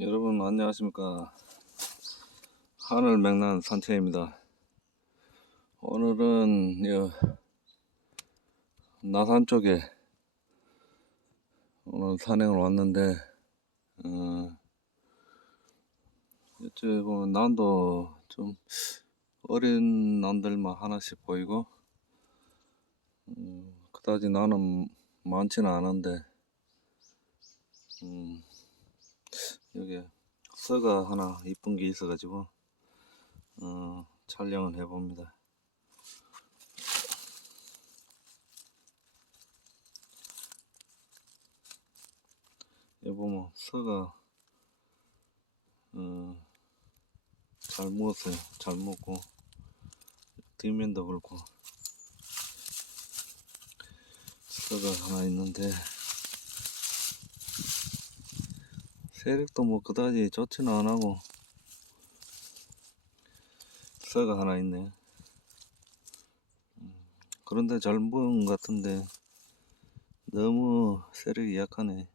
여러분 안녕하십니까? 하늘 맹난 산책입니다. 오늘은 여 나산 쪽에 오늘 산행을 왔는데 어, 이쪽에 보면 난도 좀 어린 난들만 하나씩 보이고 음, 그다지 나는 많지는 않은데 음, 여기 서가 하나 이쁜 게 있어가지고 어, 촬영을 해봅니다. 여기 보면 서가 어, 잘 먹었어요. 잘 먹고 뒷면도 그렇고 서가 하나 있는데 세력도 뭐 그다지 좋지는 않하고 서가 하나 있네. 음, 그런데 잘 먹은 것 같은데 너무 세력이 약하네.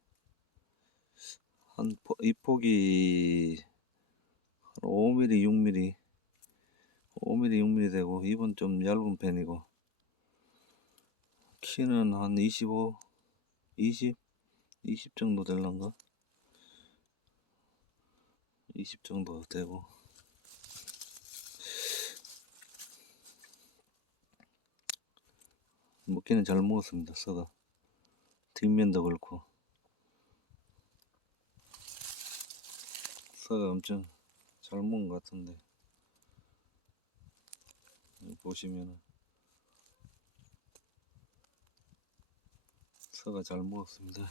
한 포, 이 폭이 한 5mm 6mm 5mm 6mm 되고 입은 좀 얇은 편이고 키는 한 25 20 20 정도 될란가 20 정도 되고. 먹기는 잘 먹었습니다 써가 뒷면도 그렇고. 써가 엄청 잘 먹은 것 같은데. 보시면은. 써가 잘 먹었습니다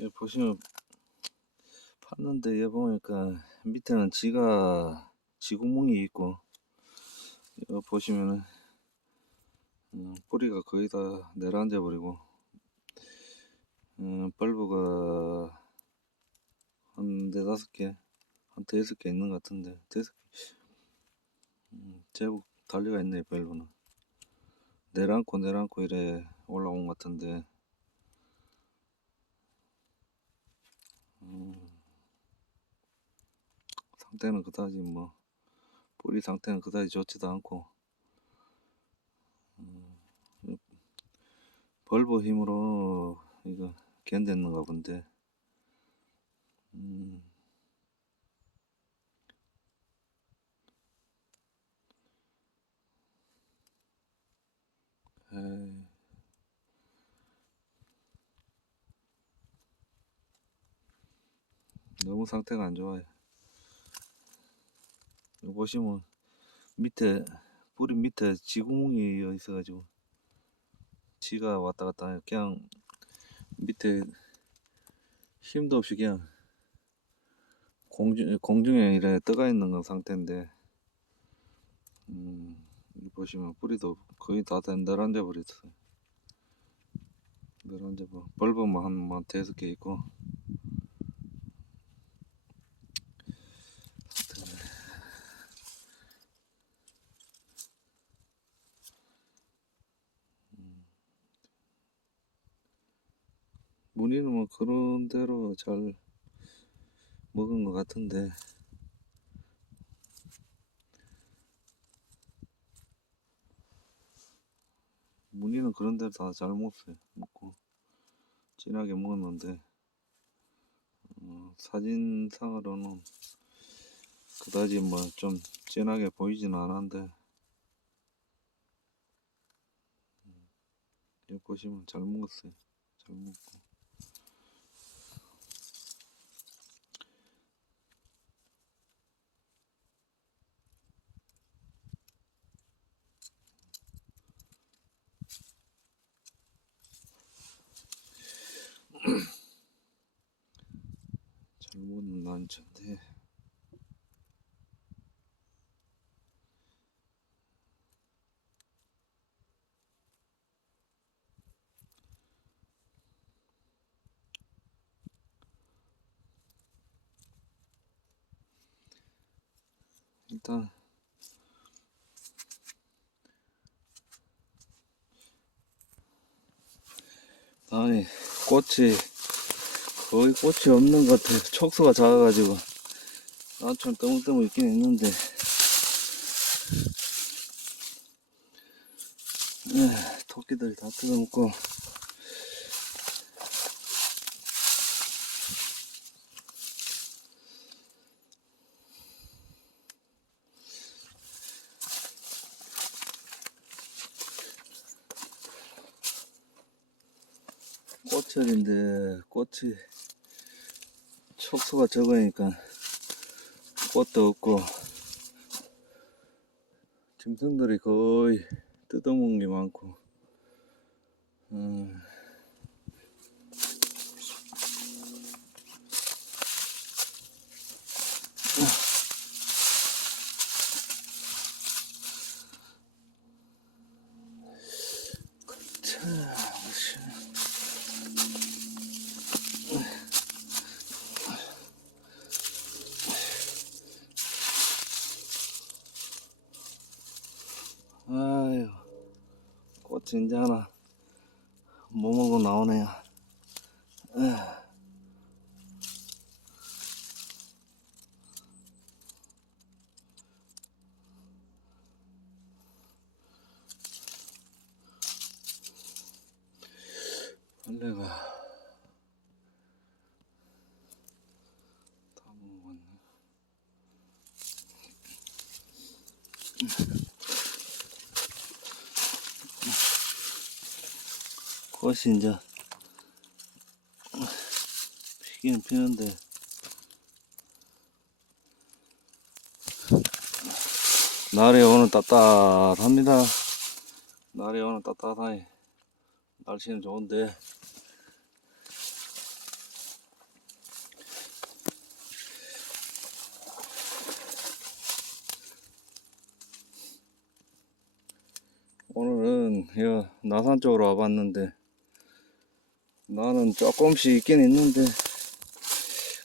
여기 보시면 팠는데 여기 보니까 밑에는 지가 지구멍이 있고 여기 보시면은 음, 뿌리가 거의 다 내려앉아 버리고 음, 벌브가 한 네다섯 개, 한 대여섯 개 있는 것 같은데 대여섯 개. 음, 제법 달려가 있네 벌브는. 내려앉고 내려앉고 이래 올라온 것 같은데 음, 상태는 그다지 뭐 뿌리 상태는 그다지 좋지도 않고 음, 벌브 힘으로 이거 견뎠는가 본데 음, 너무 상태가 안 좋아요. 보시면 밑에 뿌리 밑에 지구멍이 있어 가지고 지가 왔다 갔다. 그냥 밑에 힘도 없이 그냥 공중, 공중에 이래 떠가 있는 건 상태인데 음, 보시면 뿌리도 거의 다 내려앉아 버렸어요. 내려앉아 버 벌브만 한만 대여섯 개 있고 무늬는 뭐 그런 대로 잘 먹은 것 같은데. 무늬는 그런 대로 다 잘 먹었어요. 먹고 진하게 먹었는데 어, 사진상으로는 그다지 뭐 좀 진하게 보이지는 않았는데 음, 여기 보시면 잘 먹었어요. 잘 먹고 잘 먹는 난처인데 일단. 아니 꽃이 거의 꽃이 없는 것 같아 촉수가 작아가지고. 나처럼 뜨문뜨문 있긴 있는데. 에, 토끼들이 다 뜯어먹고 꽃철인데 꽃이 촉수가 적으니까 꽃도 없고 짐승들이 거의 뜯어먹는 게 많고 음, 꽃이 이제 하나 뭐 먹고 나오네요. 벌레가 다 먹었네. 꽃이 이제 피긴 피는데 날이 오늘 따뜻합니다. 날이 오늘 따뜻하니 날씨는 좋은데 오늘은 여 나산 쪽으로 와봤는데 나는 조금씩 있긴 있는데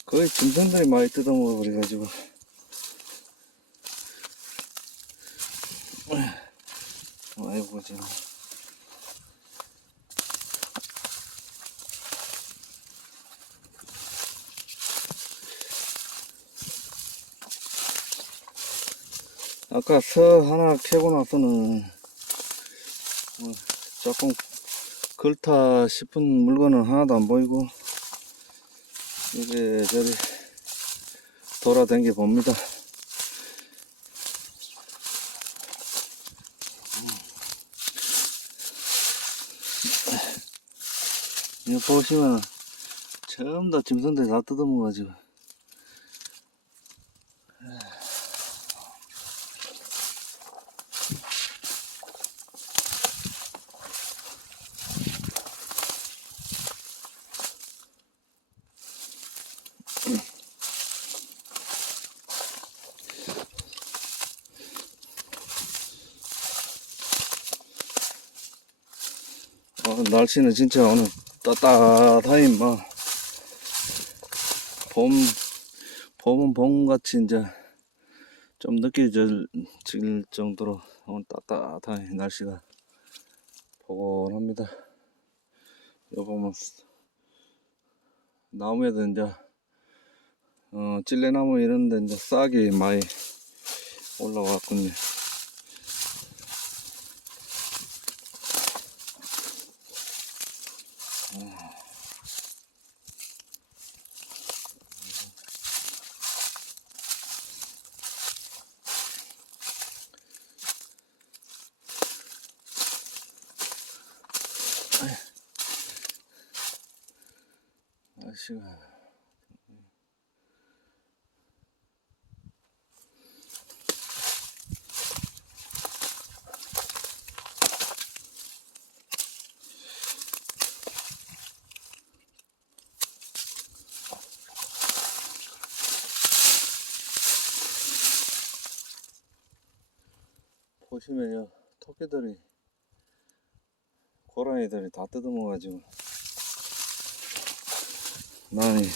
거의 짐승들이 많이 뜯어먹어 버려가지고. 아이고 지금. 아까 서 하나 캐고 나서는 뭐 조금 그렇다 싶은 물건은 하나도 안 보이고 이제 저리 돌아다녀 봅니다. 여기 보시면 전부 다 짐승들이 다 뜯어먹어가지고 날씨는 진짜 오늘 따뜻하니 뭐 봄, 봄은 봄같이 이제 좀 느껴질 정도로 오늘 따뜻한 날씨가 포근합니다. 여기 보면 나무에도 이제 어, 찔레나무 이런데 이제 싹이 많이 올라왔군요. 날씨가 보시면요 토끼들이 고라니들이 다 뜯어먹어가지고 많이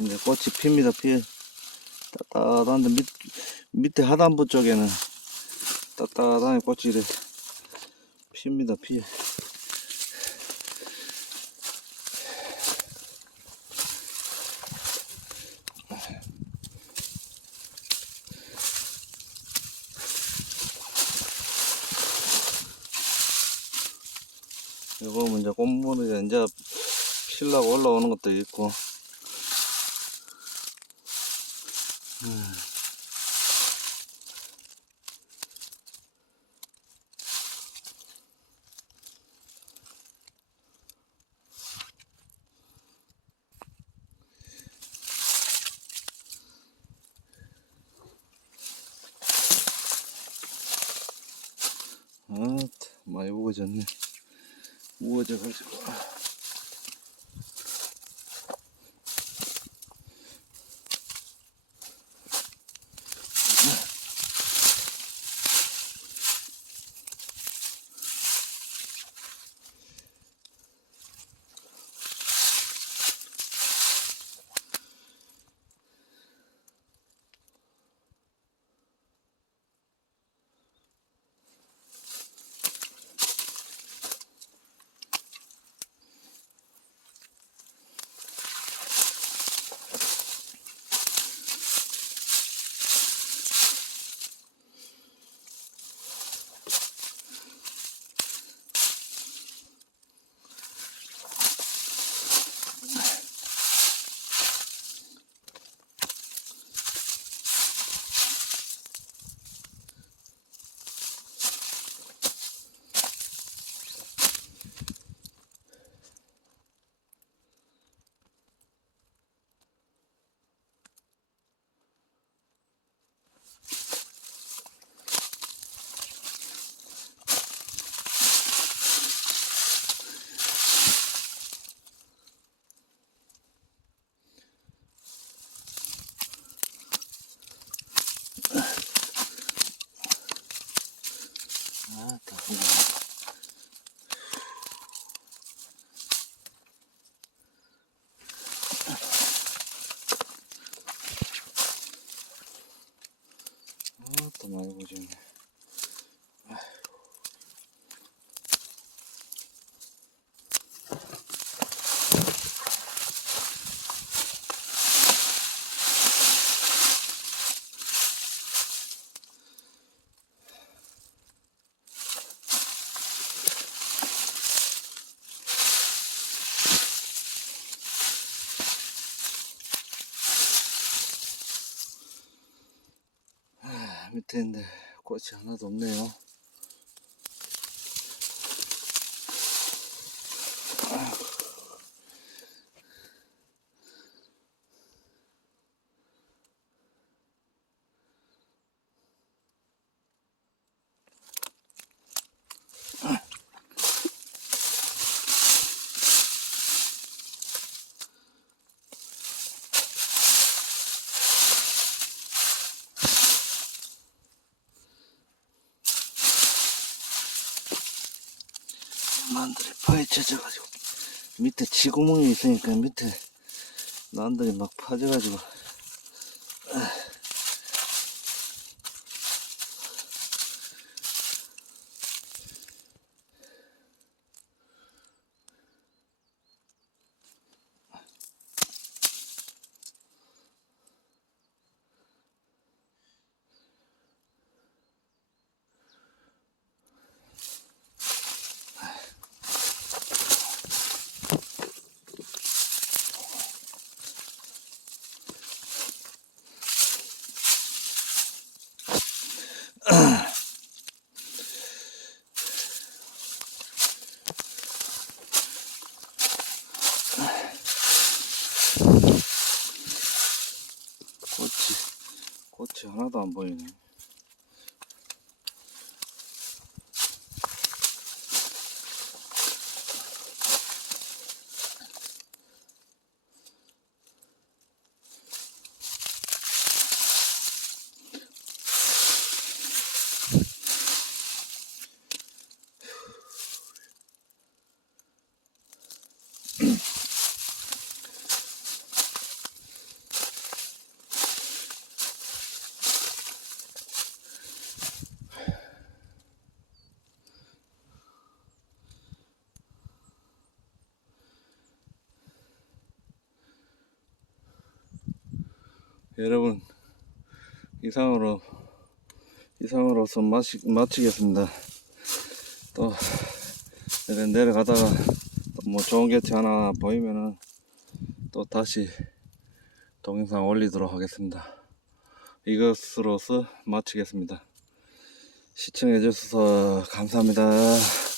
이제 꽃이 핍니다, 피. 따뜻한데 밑, 밑에 하단부 쪽에는 따뜻하게 꽃이 이래 핍니다, 피. 이거 보면 이제 꽃물이 이제 필라고 올라오는 것도 있고 아, 많이 우거졌네. 우거져 있는데 꽃이 하나도 없네요. 난들이 파헤쳐져가지고 밑에 지구멍이 있으니까 밑에 난들이 막 파져가지고 꽃이 꽃이 하나도 안 보이네. 여러분 이상으로 이상으로서 마치, 마치겠습니다. 또 내려가다가 또 뭐 좋은 개체 하나 보이면은 또 다시 동영상 올리도록 하겠습니다. 이것으로서 마치겠습니다. 시청해 주셔서 감사합니다.